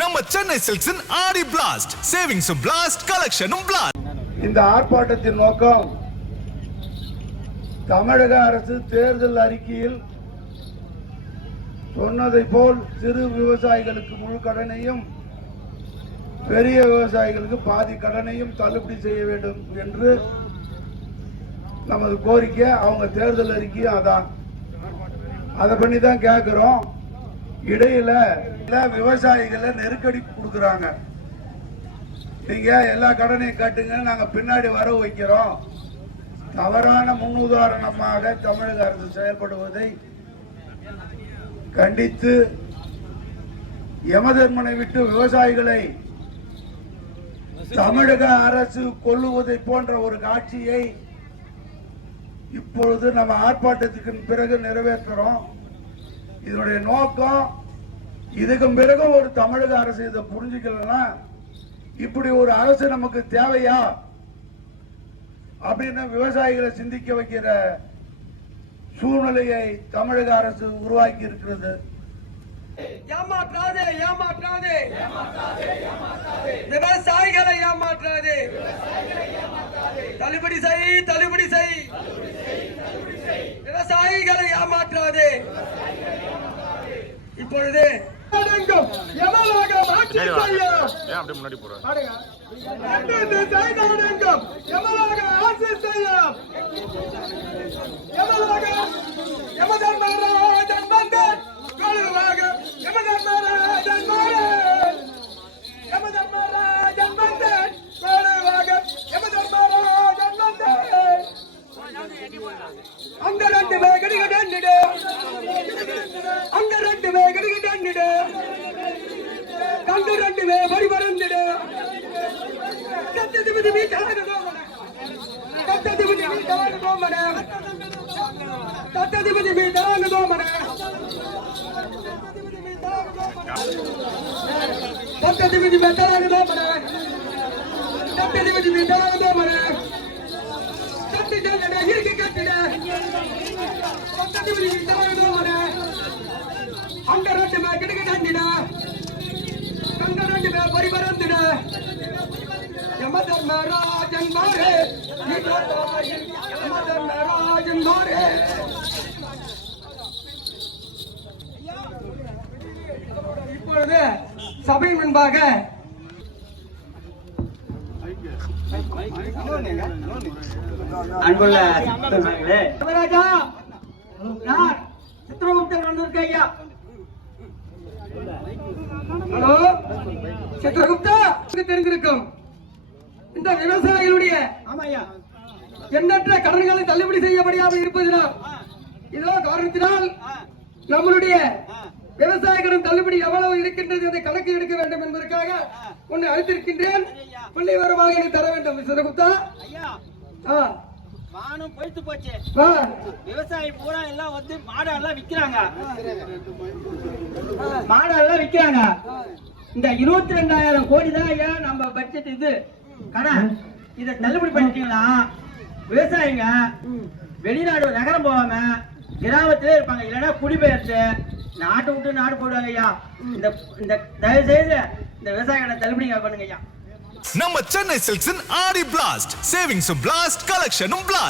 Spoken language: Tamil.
நம்ம சென்னை சில்க்ஸின் ஆடி பிளாஸ்ட், சேவிங்ஸும் பிளாஸ்ட், கலெக்ஷனும் பிளாஸ்ட். இந்த ஆர்ப்பாட்டத்தின் நோக்கம் தமிழக அரசு தேர்தல் அறிக்கையில் சொன்னதை போல் சிறு விவசாயிகளுக்கு முழு கடனையும் பெரிய விவசாயிகளுக்கு பாதி கடனையும் தள்ளுபடி செய்ய வேண்டும் என்று நமது கோரிக்கை. அவங்க தேர்தல் அறிக்கையும் அதான், அதை பண்ணி தான் கேட்கிறோம். இடையில விவசாயிகளை நெருக்கடி கொடுக்கறாங்க. நீங்க எல்லா கடனையும் கட்டுங்க, நாங்க பின்னாடி வர வைக்கிறோம். தவறான முன்னுதாரணமாக தமிழக அரசு செயல்படுவதை கண்டித்து யமதர்மனை விட்டு விவசாயிகளை தமிழக அரசு கொல்லுவதை போன்ற ஒரு காட்சியை இப்பொழுது நம்ம ஆர்ப்பாட்டத்துக்கு பிறகு நிறைவேற்றுறோம். இதனுடைய நோக்கம், இதுக்கு பிறகு ஒரு தமிழக அரசு இதை புரிஞ்சுக்கலன்னா இப்படி ஒரு அரசு நமக்கு தேவையா அப்படின்னு விவசாயிகளை சிந்திக்க வைக்கிற சூழ்நிலையை தமிழக அரசு உருவாக்கி இருக்கிறது. ஏமாற்றாதே ஏமாற்றாதே விவசாயிகளை ஏமாற்றாதே, தள்ளுபடி செய் தள்ளுபடி செய், விவசாயிகளை ஏமாற்றாதே. இப்பொழுது முன்னாடி போற அங்க ரெண்டு வேகடி கண்டிடு, அங்க ரெண்டு வேகடி கண்டிடு, கண்டு ரெண்டு வே படி பறந்துடு, கத்தது விதி வீட்டாக கத்தது விதி வீட்டாக கோமன, கத்தது விதி வீட்டாக கோமன, கத்தது விதி வீட்டாக கோமன, கத்தது விதி வீட்டாக கோமன, கத்தி ஜல்லட இருக்கு கத்திட, கத்தது விதி வீட்டாக கோமன, அங்க ரெண்டு வே கிடக்கு கண்டிட, கண்ட ரெண்டு வே படி பறந்துடு, யமதர்மராஜன் மாரே, யமதர்மராஜன் மாரே. இப்பொழுது சபை முன்பாக அன்புள்ள சித்திரகுப்தன் வந்திருக்கேன் ஐயா. ஹலோ சித்திரகுப்தா, தெரிந்திருக்கும் இந்த விவசாயிகளுடைய எண்ணற்ற கடன்களை தள்ளுபடி செய்ய முடியாமல் இருப்பதனால், இதோ காரணத்தினால் நம்மளுடைய விவசாய கடன் தள்ளுபடி எவ்வளவு இருக்கின்றது அதை கணக்கு எடுக்க வேண்டும் என்பதற்காக உன்னை அழைத்திருக்கின்றேன். புள்ளி விவரமாக எனக்கு தர வேண்டும் சித்திரகுப்தா. வானம் பொய்த்து போச்சு. விவசாயி பூரா எல்லாம் வந்து மாடெல்லாம் விக்கிறாங்க, மாடெல்லாம் விக்கிறாங்க. இந்த 22,000 கோடி தான் ஐயா நம்ம பட்ஜெட். இது கடன், இதை தள்ளுபடி பண்ணிட்டீங்களா விவசாயிங்க வெளிநாடு நகரம் போகாம கிராமத்திலே இருப்பாங்க, இல்லைன்னா குடிபெயர்த்து நாட்டை விட்டு நாடு போடுவாங்க ஐயா. இந்த தயவு செய்து இந்த விவசாயிகளை தள்ளுபடி பண்ணுங்க ஐயா. நம்ம சென்னை சில்க்ஸின் ஆடி பிளாஸ்ட், சேவிங்ஸும் பிளாஸ்ட், கலெக்ஷனும் பிளாஸ்ட்.